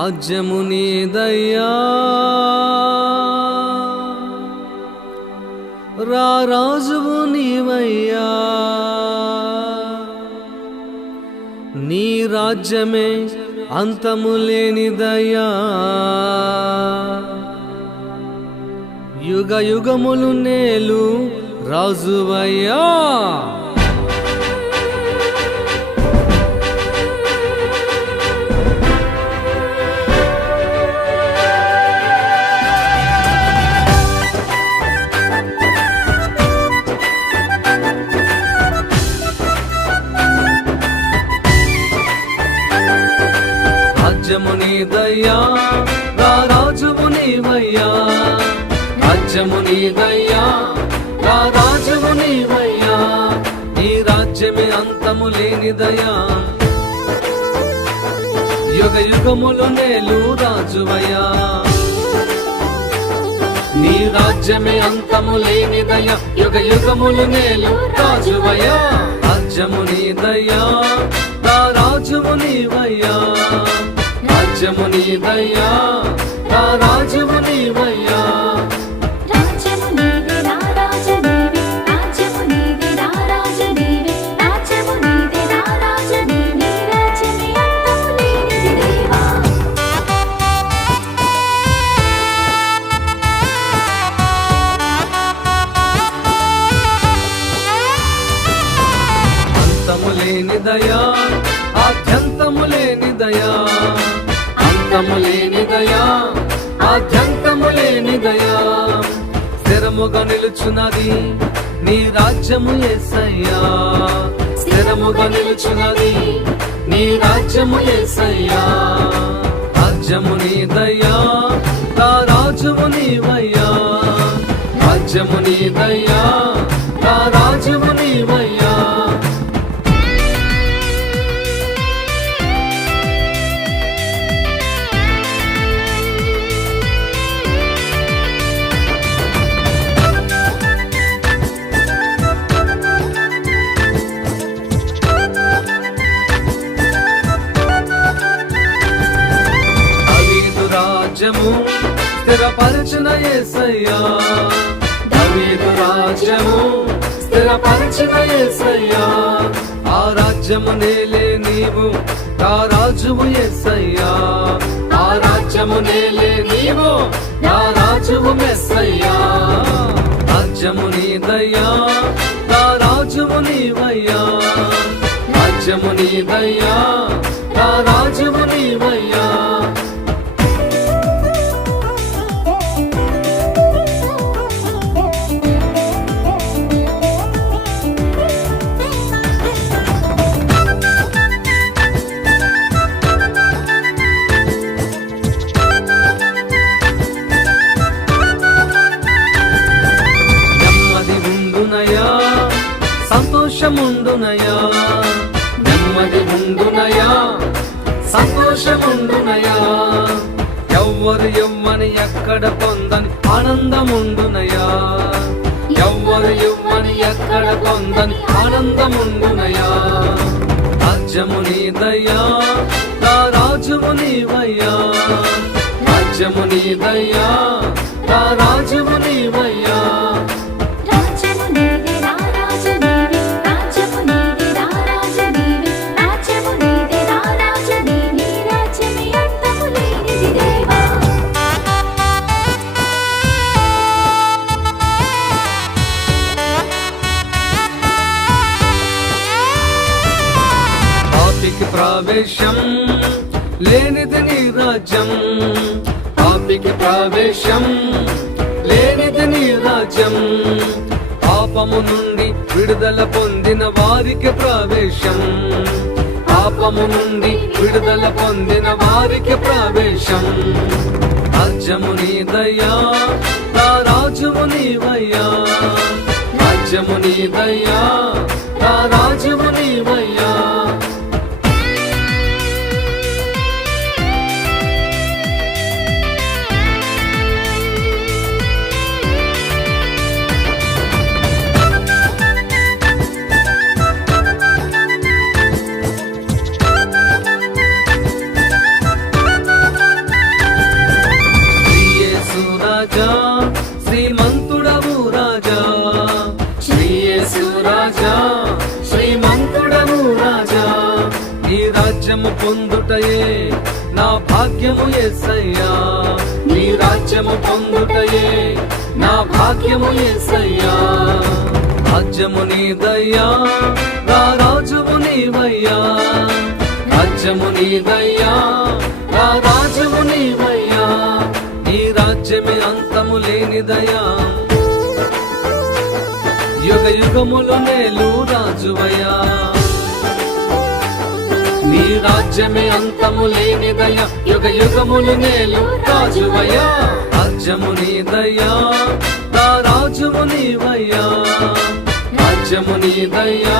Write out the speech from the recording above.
రాజ్యము నీదయ్యా, రాజువు నీవయ్యా. నీ రాజ్యమే అంతము లేనిదయ్యా, యుగ యుగములు నేలు రాజువయ్యా. రాజ్యము నీదయ్యా, రాజువు నీవయ్యా. రాజ్యము నీదయ్యా, రాజువు నీవయ్యా. నీ రాజ్యమే అంతము లేనిదయ్యా, యుగ యుగములు నేలు రాజువయ్యా. నీ రాజ్యమే అంతము లేనిదయ్యా, యుగ యుగములు నేలు రాజువయ్యా. రాజ్యము నీదయ్యా, రాజువు నీవయ్యా. రాజ్యము నీదయ్యా, రాజువు నీవయ్యా. అంతము లేనిదయా, ఆద్యంతము లేనిదయా. అంతము లేనిదయా, ఆద్యంతము లేనిదయా. స్థిరముగా నిలుచున్నది నీ రాజ్యము యేసయ్యా. స్థిరముగా నిలుచున్నది నీ రాజ్యము యేసయ్యా. రాజ్యము నీదయ్యా, రాజువు నీవయ్యా. రాజ్యము నీదయ్యా, రాజువు నీవయ్యా. రాజ్యము స్థిరపరచిన యేసయ్యా. దావీదు రాజ్యము స్థిరపరచిన యేసయ్యా. ఆ రాజ్యము నేలే నీవు, ఆ రాజువు యేసయ్యా. ఆ రాజ్యము నేలే నీవు, ఆ రాజువు మెస్సయ్యా. రాజ్యము నీదయ్యా, ఆ రాజువు నీవయ్యా. రాజ్యము నీదయ్యా, ఆ రాజువు నీవయ్యా. సంతోషముండునయా, నెమ్మది ఉండునయా, సంతోషముండునయా. ఎవ్వరు ఎవ్వని ఎక్కడ పొందని ఆనందముండునయా. ఎవ్వరు ఎవ్వని ఎక్కడ పొందని ఆనందముండునయా. రాజ్యము నీదయ్యా, రాజువు నీవయ్యా. రాజ్యము నీదయ్యా, రాజువు నీవయ్యా. ప్రవేశం లేనిది నీ రాజ్యం. పాపికి ప్రవేశం లేనిది నీ రాజ్యం. పాపము నుండి విడుదల పొందిన వారికి ప్రవేశం. పాపము నుండి విడుదల పొందిన వారికి ప్రవేశం. రాజ్యము నీదయ్యా, రాజువు నీవయ్యా. రాజ్యము నీదయ్యా, రాజువు నీవయ్యా. రాజ్యము పొందుటయే నా భాగ్యము యేసయ్యా, నీ రాజ్యము పొందుటయే నా భాగ్యము యేసయ్యా. రాజ్యము నీదయ్యా, నా రాజువు నీవయ్యా, రాజ్యము నీదయ్యా, నా రాజువు నీవయ్యా. నీ రాజ్యమే అంతము లేనిదయ్యా, యుగ యుగములు నేలు రాజువయ్యా. నీ రాజ్యమే అంతము లేనిదయ్యా, యుగ యుగములు నేలు రాజువయ్యా. రాజ్యము నీదయ్యా, నా రాజువు నీవయ్యా, రాజ్యము నీదయ్యా,